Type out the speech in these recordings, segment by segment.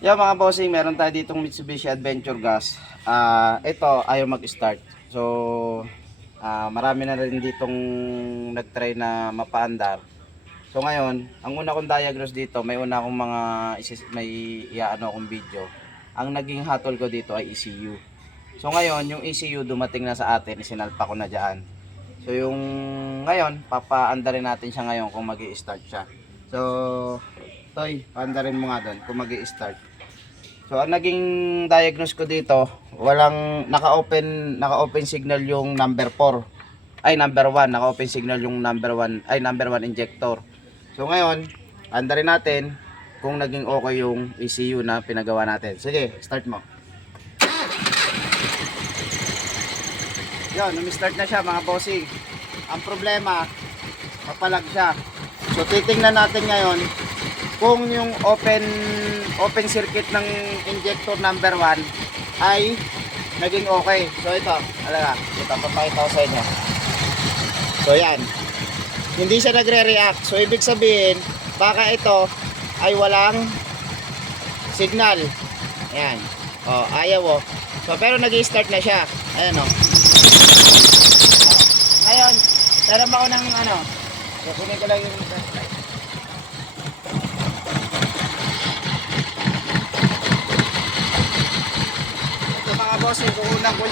Yo mga bossing, meron tayo ditong Mitsubishi Adventure Gas. Ah, ito ayaw mag-start. So, ah, marami na rin ditong nag-try na mapaandar. So ngayon, ang una kong diagnose dito, may una akong mga may iaano akong video. Ang naging hatol ko dito ay ECU. So ngayon, yung ECU dumating na sa atin, isinalpa ko na diyan. So yung ngayon, papaandarin natin siya ngayon kung magi start siya. So, Toy, paandarin mo nga doon kung magi start So ang naging diagnose ko dito, walang naka-open naka-open signal yung number 4. Ay number 1, naka-open signal yung number 1, ay number 1 injector. So ngayon, andarin natin kung naging okay yung ECU na pinagawa natin. Sige, start mo. Yan, numi-start na siya mga bossing. Ang problema, mapalag siya. So titingnan natin ngayon kung yung open open circuit ng injector number 1 ay naging okay. So ito, alaga, ito papakita ko sa inyo. So yan. Hindi siya nagre-react. So ibig sabihin, baka ito ay walang signal. Ayan. Oh, ayaw oh. So pero nag-start na siya. Ayan oh. Ngayon, taram ako ng ano. So kunin ko lang yung test eh, kukunan ko,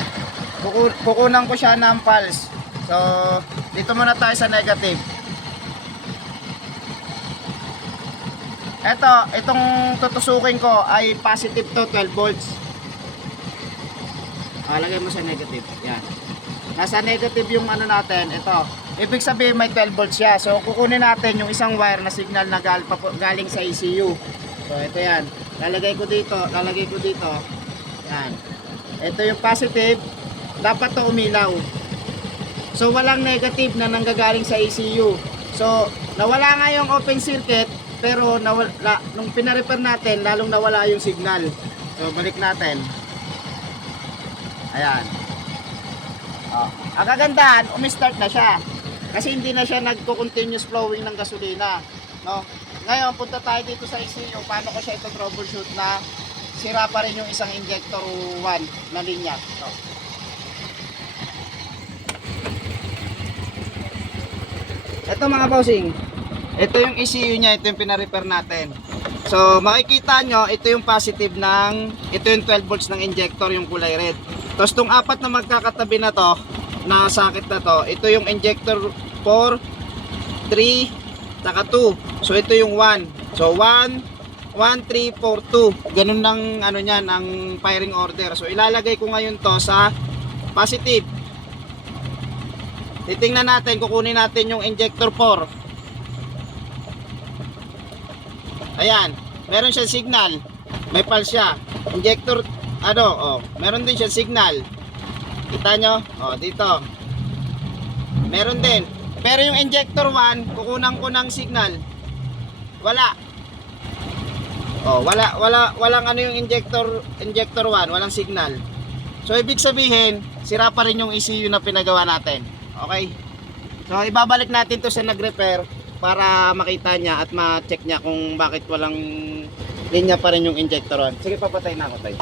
kuku- kukunan ko siya ng pulse. So, dito muna tayo sa negative. Ito, itong tutusukin ko ay positive to 12 volts. Ah, mo sa negative. Yan. Nasa negative yung ano natin, ito. Ibig sabihin may 12 volts siya. So, kukunin natin yung isang wire na signal na gal, galing sa ECU. So, ito yan. Lalagay ko dito, lalagay ko dito. Yan. Ito yung positive. Dapat to umilaw. So, walang negative na nanggagaling sa ECU. So, nawala nga yung open circuit, pero nawala, nung pinarepair natin, lalong nawala yung signal. So, balik natin. Ayan. Oh. Ang kagandahan, umistart na siya. Kasi hindi na siya nagko-continuous flowing ng gasolina. No? Ngayon, punta tayo dito sa ECU. Paano ko siya ito troubleshoot na sira pa rin yung isang injector 1 na linya. No? Ito mga bossing, ito yung ECU niya, ito yung pina-repair natin. So makikita nyo, ito yung positive ng, ito yung 12 volts ng injector, yung kulay red. Tapos tong apat na magkakatabi na to, na sakit na to, ito yung injector 4, 3, taka 2. So ito yung 1. So 1, 1, 3, 4, 2. Ganun ng ano niyan, ang firing order. So ilalagay ko ngayon to sa positive. Titingnan natin, kukunin natin yung injector 4. Ayan, meron siya signal. May pulse siya. Injector, ano, oh, meron din siya signal. Kita nyo? Oh, dito. Meron din. Pero yung injector 1, kukunan ko ng signal. Wala. Oh, wala wala walang ano yung injector injector 1, walang signal. So ibig sabihin, sira pa rin yung ECU na pinagawa natin. Okay? So ibabalik natin to sa nag-repair para makita niya at ma-check niya kung bakit walang linya pa rin yung injector 1. Sige, papatay na ako tayo.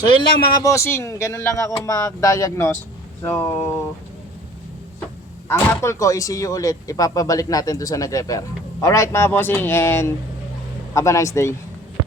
So yun lang mga bossing, ganun lang ako mag-diagnose. So ang hatol ko ECU ulit, ipapabalik natin to sa nag-repair. Alright mga bossing and have a nice day.